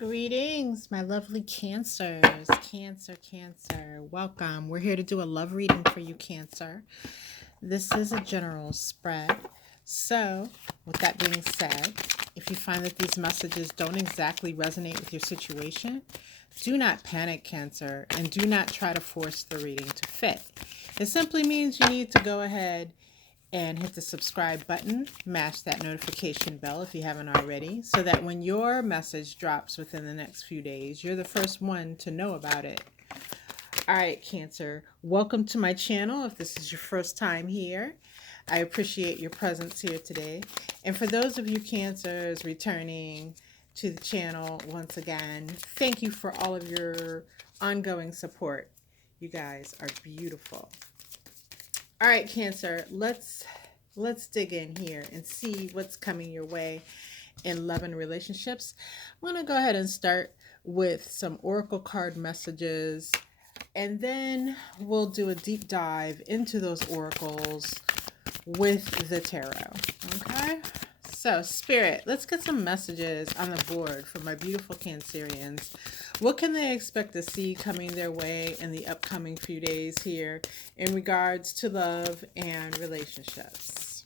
Greetings, my lovely Cancers. Cancer. Welcome. We're here to do a love reading for you, Cancer. This is a general spread. So, with that being said, if you find that these messages don't exactly resonate with your situation, do not panic, Cancer, and do not try to force the reading to fit. It simply means you need to go ahead and hit the subscribe button, mash that notification bell if you haven't already, so that when your message drops within the next few days, you're the first one to know about it. All right, Cancer, welcome to my channel. If this is your first time here, I appreciate your presence here today. And for those of you Cancers returning to the channel once again, thank you for all of your ongoing support. You guys are beautiful. All right, Cancer, let's dig in here and see what's coming your way in love and relationships. I'm going to go ahead and start with some oracle card messages, and then we'll do a deep dive into those oracles with the tarot. Okay? So, Spirit, let's get some messages on the board for my beautiful Cancerians. What can they expect to see coming their way in the upcoming few days here in regards to love and relationships?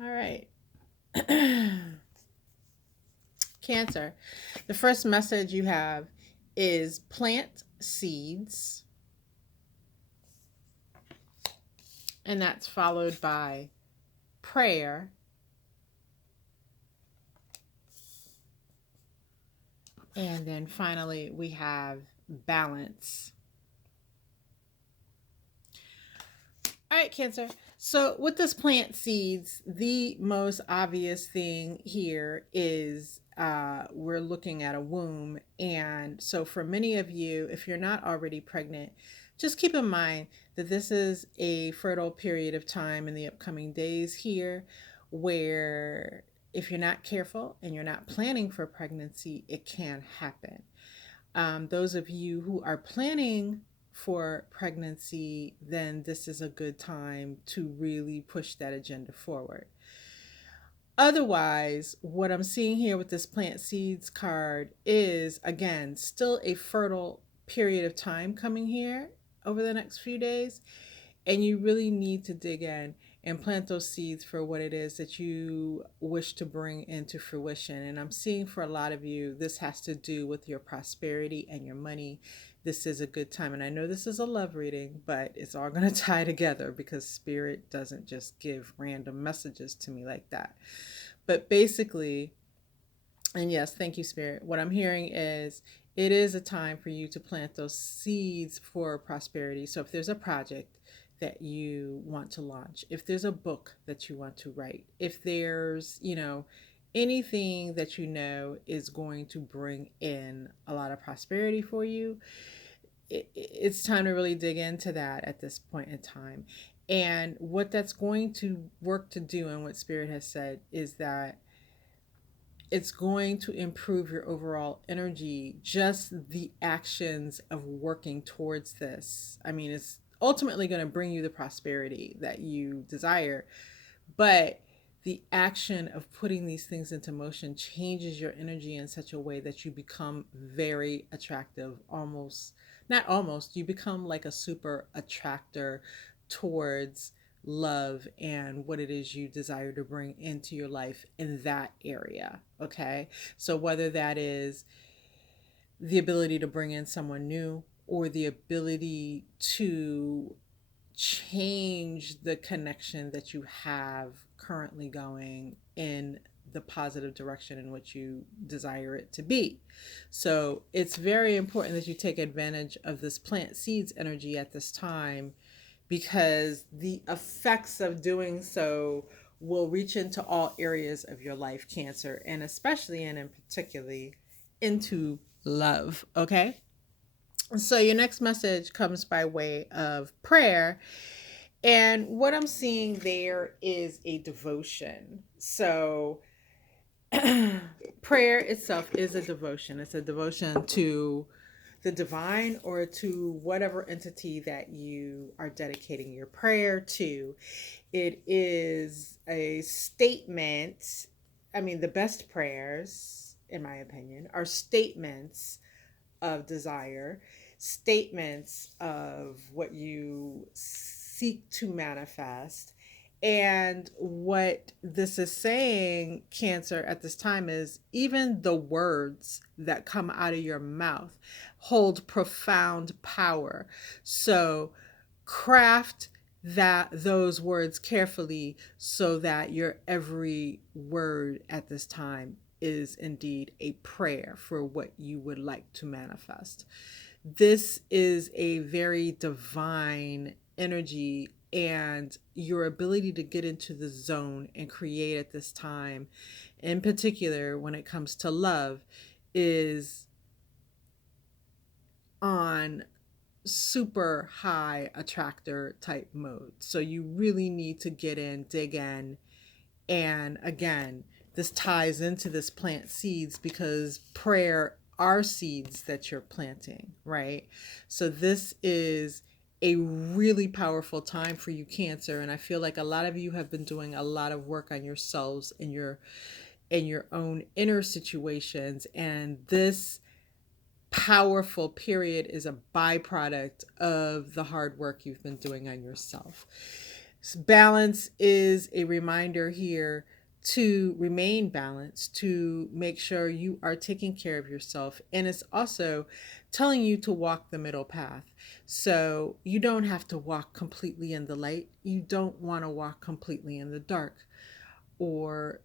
All right. Cancer, the first message you have is plant seeds, and that's followed by prayer, and then finally we have balance. All right, Cancer. So with this plant seeds, the most obvious thing here is we're looking at a womb. And so for many of you, if you're not already pregnant, just keep in mind that this is a fertile period of time in the upcoming days here where if you're not careful and you're not planning for pregnancy, it can happen. Those of you who are planning for pregnancy, then this is a good time to really push that agenda forward. Otherwise, what I'm seeing here with this plant seeds card is, again, still a fertile period of time coming here over the next few days. And you really need to dig in and plant those seeds for what it is that you wish to bring into fruition. And I'm seeing for a lot of you, this has to do with your prosperity and your money. This is a good time. And I know this is a love reading, but it's all going to tie together because Spirit doesn't just give random messages to me like that. But basically, and yes, thank you, Spirit. What I'm hearing is it is a time for you to plant those seeds for prosperity. So if there's a project that you want to launch, if there's a book that you want to write, if there's, anything that you know is going to bring in a lot of prosperity for you, it's time to really dig into that at this point in time. And what that's going to work to do, and what Spirit has said, is that it's going to improve your overall energy, just the actions of working towards this. I mean, it's ultimately going to bring you the prosperity that you desire, but the action of putting these things into motion changes your energy in such a way that you become very attractive. Almost, not almost, you become like a super attractor towards love and what it is you desire to bring into your life in that area. Okay. So whether that is the ability to bring in someone new or the ability to change the connection that you have currently going in the positive direction in which you desire it to be. So it's very important that you take advantage of this plant seeds energy at this time, because the effects of doing so will reach into all areas of your life, Cancer, and especially and in particularly into love. Okay. So your next message comes by way of prayer. And what I'm seeing there is a devotion. So prayer itself is a devotion. It's a devotion to the divine or to whatever entity that you are dedicating your prayer to. It is a statement. I mean, the best prayers, in my opinion, are statements of desire, statements of what you seek to manifest. And what this is saying, Cancer, at this time is even the words that come out of your mouth hold profound power. So craft those words carefully so that your every word at this time is indeed a prayer for what you would like to manifest. This is a very divine energy, and your ability to get into the zone and create at this time, in particular when it comes to love, is on super high attractor type mode. So you really need to get in, dig in. And again, this ties into this plant seeds because prayer are seeds that you're planting, right? So this is a really powerful time for you, Cancer. And I feel like a lot of you have been doing a lot of work on yourselves and your own inner situations. And this powerful period is a byproduct of the hard work you've been doing on yourself. Balance is a reminder here to remain balanced, to make sure you are taking care of yourself. And it's also telling you to walk the middle path. So you don't have to walk completely in the light. You don't want to walk completely in the dark or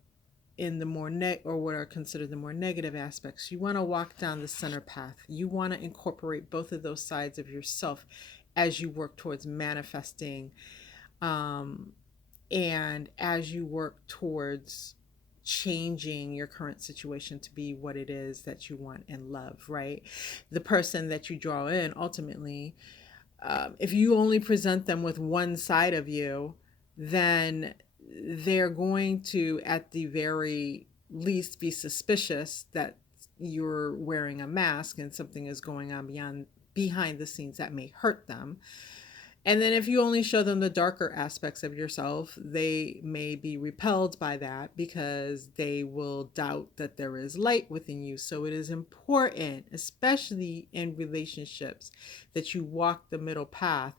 in the more or what are considered the more negative aspects. You want to walk down the center path. You want to incorporate both of those sides of yourself as you work towards manifesting, and as you work towards changing your current situation to be what it is that you want and love, right? The person that you draw in ultimately, if you only present them with one side of you, then they're going to, at the very least, be suspicious that you're wearing a mask and something is going on behind the scenes that may hurt them. And then if you only show them the darker aspects of yourself, they may be repelled by that because they will doubt that there is light within you. So it is important, especially in relationships, that you walk the middle path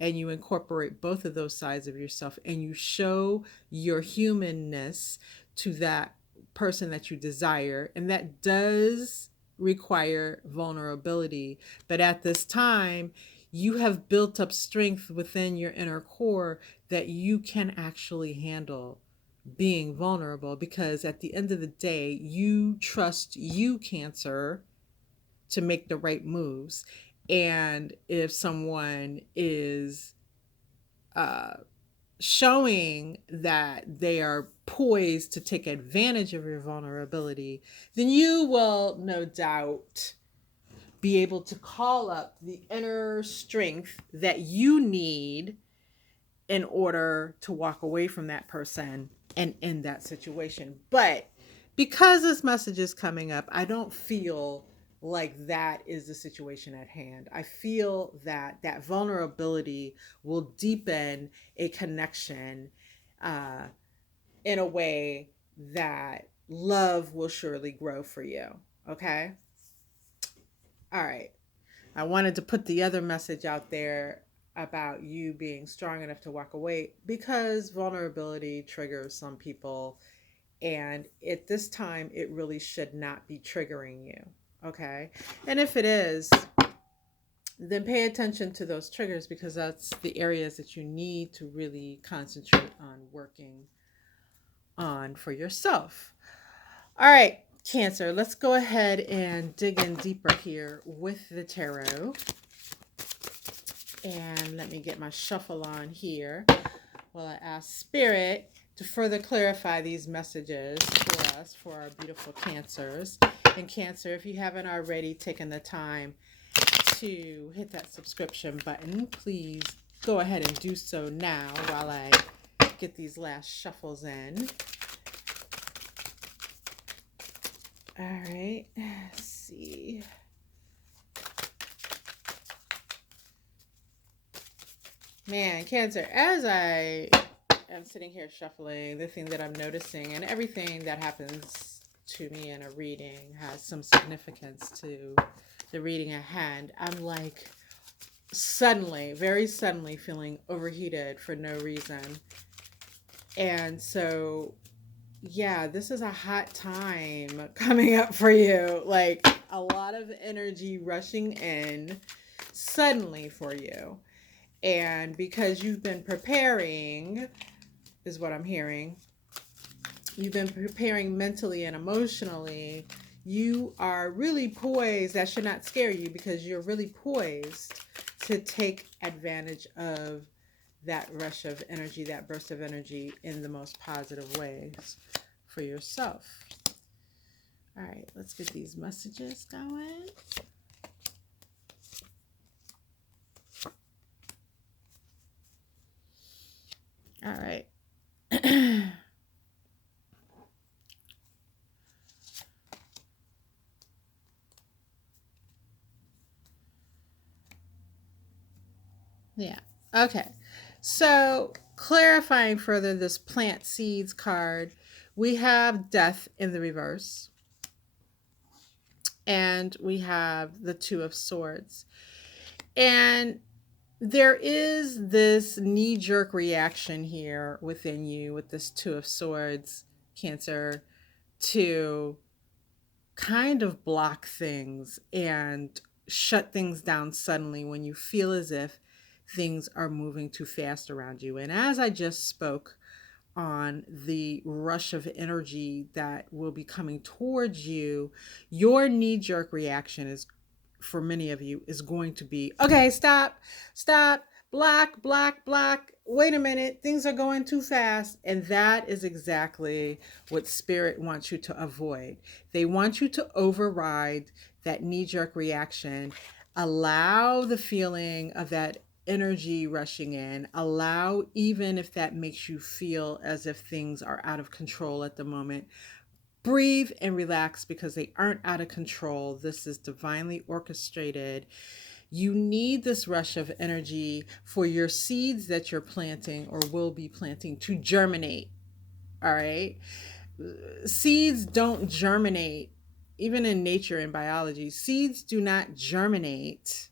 and you incorporate both of those sides of yourself and you show your humanness to that person that you desire. And that does require vulnerability. But at this time, you have built up strength within your inner core that you can actually handle being vulnerable, because at the end of the day, you trust you, Cancer, to make the right moves. And if someone is showing that they are poised to take advantage of your vulnerability, then you will no doubt be able to call up the inner strength that you need in order to walk away from that person and end that situation. But because this message is coming up, I don't feel like that is the situation at hand. I feel that that vulnerability will deepen a connection in a way that love will surely grow for you. Okay? All right. I wanted to put the other message out there about you being strong enough to walk away because vulnerability triggers some people. And at this time, it really should not be triggering you. Okay. And if it is, then pay attention to those triggers because that's the areas that you need to really concentrate on working on for yourself. All right. Cancer, let's go ahead and dig in deeper here with the tarot. And let me get my shuffle on here while I ask Spirit to further clarify these messages for us, for our beautiful Cancers. And Cancer, if you haven't already taken the time to hit that subscription button, please go ahead and do so now while I get these last shuffles in. All right, let's see. Man, Cancer, as I am sitting here shuffling, the thing that I'm noticing, and everything that happens to me in a reading has some significance to the reading at hand. I'm like suddenly, very suddenly feeling overheated for no reason. And so, yeah, this is a hot time coming up for you. Like a lot of energy rushing in suddenly for you. And because you've been preparing, is what I'm hearing, you've been preparing mentally and emotionally, you are really poised. That should not scare you because you're really poised to take advantage of that rush of energy, that burst of energy in the most positive ways for yourself. All right, let's get these messages going. All right. Yeah. Okay. So, clarifying further this plant seeds card, we have death in the reverse, and we have the Two of Swords. And there is this knee jerk reaction here within you with this Two of Swords, Cancer, to kind of block things and shut things down suddenly when you feel as if things are moving too fast around you. And as I just spoke on the rush of energy that will be coming towards you, your knee jerk reaction is, for many of you, is going to be, okay, stop, black. Wait a minute, things are going too fast. And that is exactly what Spirit wants you to avoid. They want you to override that knee jerk reaction, allow the feeling of that energy rushing in, allow, even if that makes you feel as if things are out of control at the moment, breathe and relax because they aren't out of control. This is divinely orchestrated. You need this rush of energy for your seeds that you're planting or will be planting to germinate. All right. Seeds don't germinate, even in nature and biology. Seeds do not germinate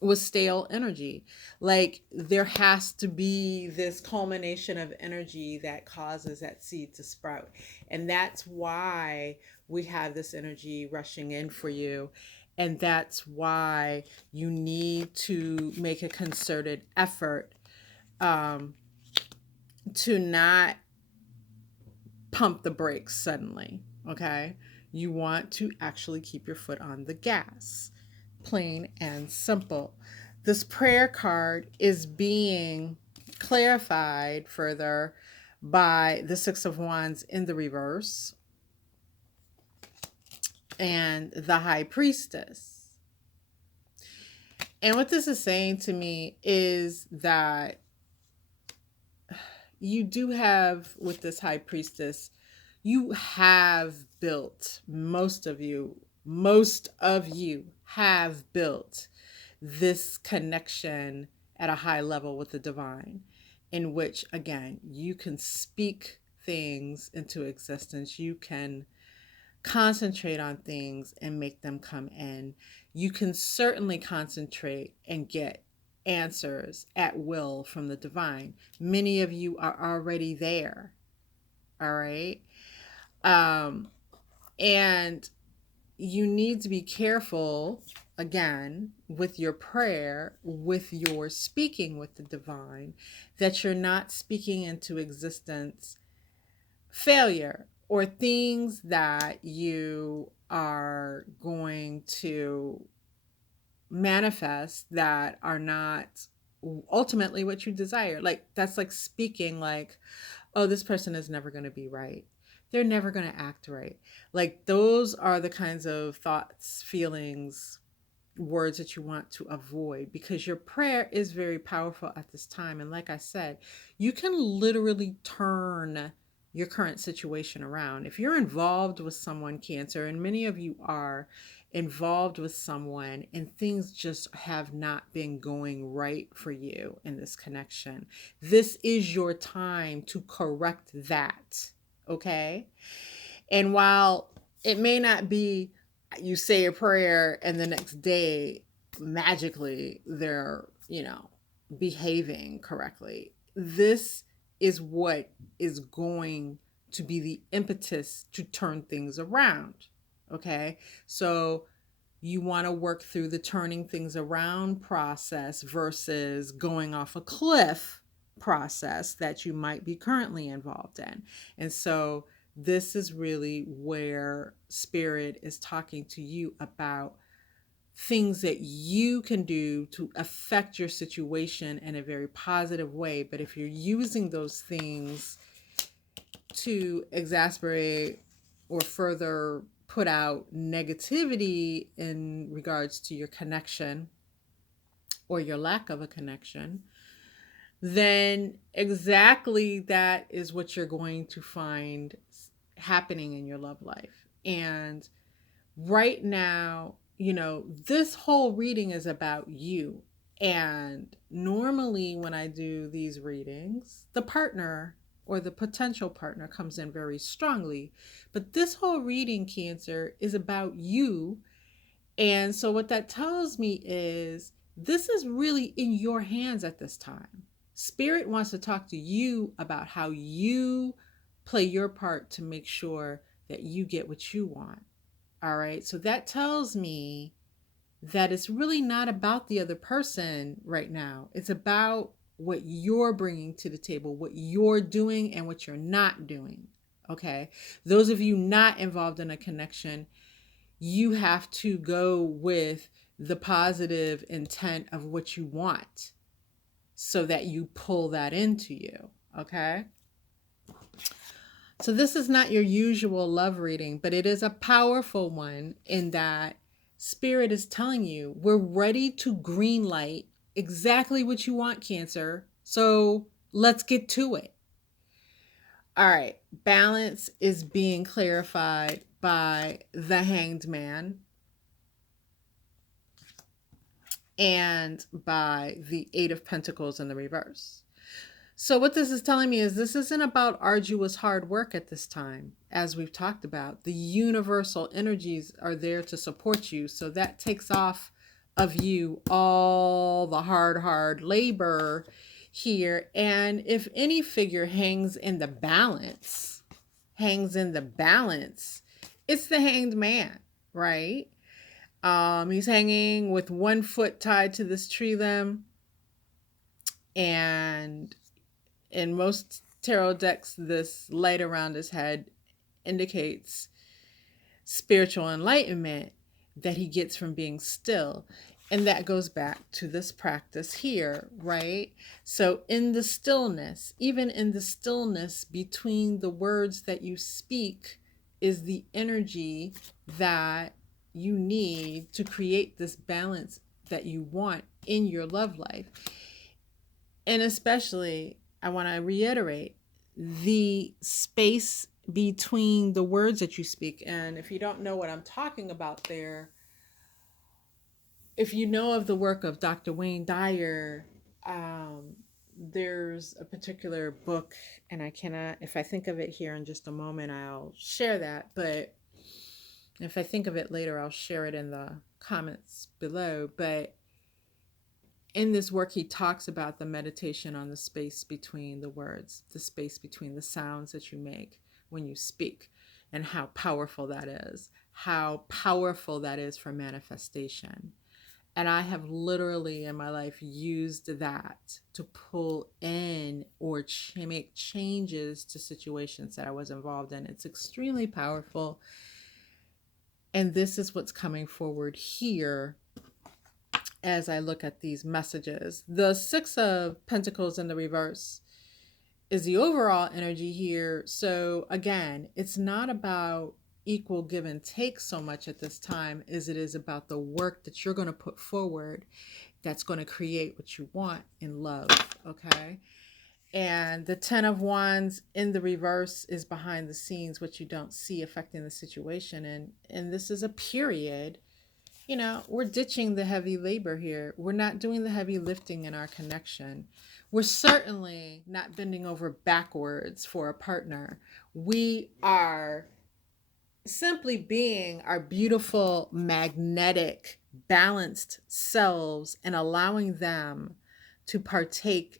with stale energy. Like there has to be this culmination of energy that causes that seed to sprout. And that's why we have this energy rushing in for you. And that's why you need to make a concerted effort um, to not pump the brakes suddenly. Okay. You want to actually keep your foot on the gas, plain and simple. This prayer card is being clarified further by the Six of Wands in the reverse and the High Priestess. And what this is saying to me is that you do have, with this High Priestess, you have built, most of you have built this connection at a high level with the divine, in which, again, you can speak things into existence. You can concentrate on things and make them come in. You can certainly concentrate and get answers at will from the divine. Many of you are already there. All right. Um, and you need to be careful, again, with your prayer, with your speaking with the divine, that you're not speaking into existence failure or things that you are going to manifest that are not ultimately what you desire. Like, that's like speaking like, oh, this person is never going to be right. They're never going to act right. Like, those are the kinds of thoughts, feelings, words that you want to avoid, because your prayer is very powerful at this time. And like I said, you can literally turn your current situation around. If you're involved with someone, Cancer, and many of you are involved with someone and things just have not been going right for you in this connection, this is your time to correct that. Okay? And while it may not be you say a prayer and the next day magically they're, behaving correctly, this is what is going to be the impetus to turn things around. Okay? So you want to work through the turning things around process versus going off a cliff process that you might be currently involved in. And so this is really where Spirit is talking to you about things that you can do to affect your situation in a very positive way. But if you're using those things to exasperate or further put out negativity in regards to your connection or your lack of a connection, then exactly that is what you're going to find happening in your love life. And right now, this whole reading is about you. And normally, when I do these readings, the partner or the potential partner comes in very strongly. But this whole reading, Cancer, is about you. And so, what that tells me is this is really in your hands at this time. Spirit wants to talk to you about how you play your part to make sure that you get what you want. All right. So that tells me that it's really not about the other person right now. It's about what you're bringing to the table, what you're doing and what you're not doing. Okay. Those of you not involved in a connection, you have to go with the positive intent of what you want so that you pull that into you. Okay. So this is not your usual love reading, but it is a powerful one in that Spirit is telling you we're ready to green light exactly what you want, Cancer. So let's get to it. All right. Balance is being clarified by the Hanged Man and by the Eight of Pentacles in the reverse. So what this is telling me is this isn't about arduous hard work at this time. As we've talked about, the universal energies are there to support you. So that takes off of you all the hard labor here. And if any figure hangs in the balance, it's the Hanged Man, right? He's hanging with one foot tied to this tree limb, and in most tarot decks, this light around his head indicates spiritual enlightenment that he gets from being still. And that goes back to this practice here, right? So in the stillness, even in the stillness between the words that you speak, is the energy that you need to create this balance that you want in your love life. And especially, I want to reiterate the space between the words that you speak. And if you don't know what I'm talking about there, if you know of the work of Dr. Wayne Dyer, there's a particular book, and I cannot, if I think of it here in just a moment, I'll share that. But if I think of it later, I'll share it in the comments below. But in this work, he talks about the meditation on the space between the words, the space between the sounds that you make when you speak, and how powerful that is for manifestation. And I have literally in my life used that to pull in or make changes to situations that I was involved in. It's extremely powerful. And this is what's coming forward here as I look at these messages. The Six of Pentacles in the reverse is the overall energy here. So again, it's not about equal give and take so much at this time as it is about the work that you're going to put forward that's going to create what you want in love. Okay. And the 10 of Wands in the reverse is behind the scenes, what you don't see affecting the situation. And this is a period, we're ditching the heavy labor here. We're not doing the heavy lifting in our connection. We're certainly not bending over backwards for a partner. We are simply being our beautiful, magnetic, balanced selves and allowing them to partake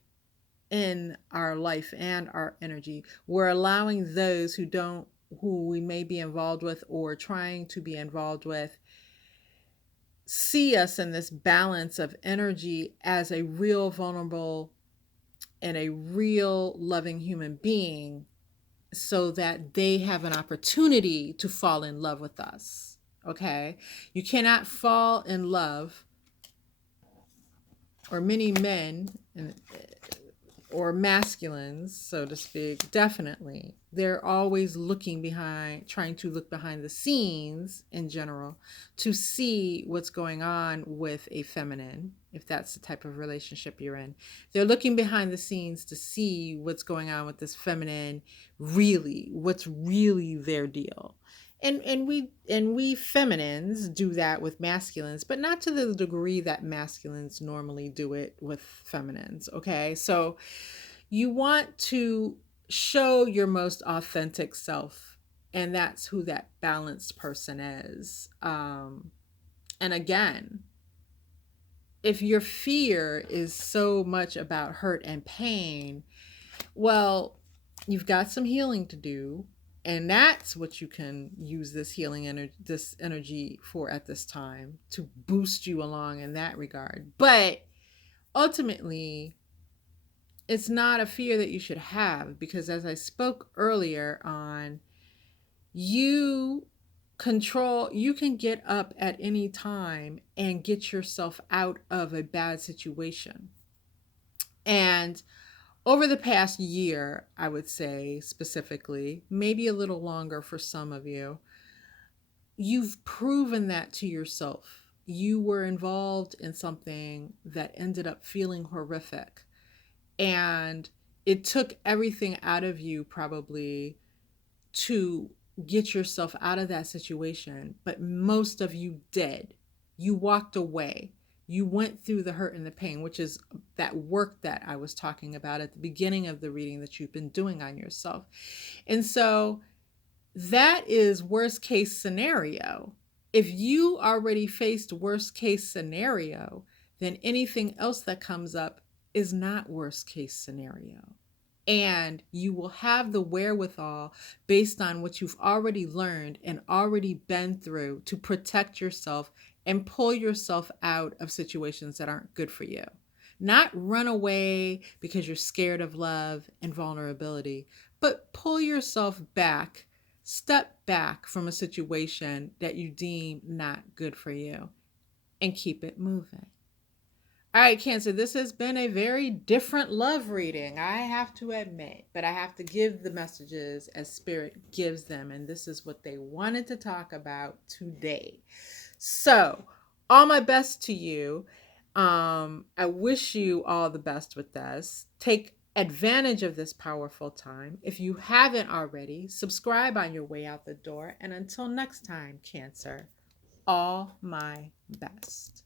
in our life and our energy. We're allowing those who we may be involved with or trying to be involved with, see us in this balance of energy as a real vulnerable and a real loving human being, so that they have an opportunity to fall in love with us. Okay? You cannot fall in love, or many men or masculines, so to speak, definitely. They're always trying to look behind the scenes in general to see what's going on with a feminine, if that's the type of relationship you're in. They're looking behind the scenes to see what's going on with this feminine, what's really their deal. And we feminines do that with masculines, but not to the degree that masculines normally do it with feminines. Okay, so you want to show your most authentic self, and that's who that balanced person is. And again, if your fear is so much about hurt and pain, well, you've got some healing to do, and that's what you can use this energy for at this time, to boost you along in that regard. But ultimately, it's not a fear that you should have, because as I spoke earlier on, you you can get up at any time and get yourself out of a bad situation. And over the past year, I would say specifically, maybe a little longer for some of you, you've proven that to yourself. You were involved in something that ended up feeling horrific, and it took everything out of you probably to get yourself out of that situation, but most of you did. You walked away. You went through the hurt and the pain, which is that work that I was talking about at the beginning of the reading that you've been doing on yourself. And so that is worst case scenario. If you already faced worst case scenario, then anything else that comes up is not worst case scenario. And you will have the wherewithal, based on what you've already learned and already been through, to protect yourself and pull yourself out of situations that aren't good for you. Not run away because you're scared of love and vulnerability, but pull yourself back, step back from a situation that you deem not good for you, and keep it moving. All right, Cancer, this has been a very different love reading, I have to admit, but I have to give the messages as Spirit gives them, and this is what they wanted to talk about today. So, all my best to you. I wish you all the best with this. Take advantage of this powerful time. If you haven't already, subscribe on your way out the door. And until next time, Cancer, all my best.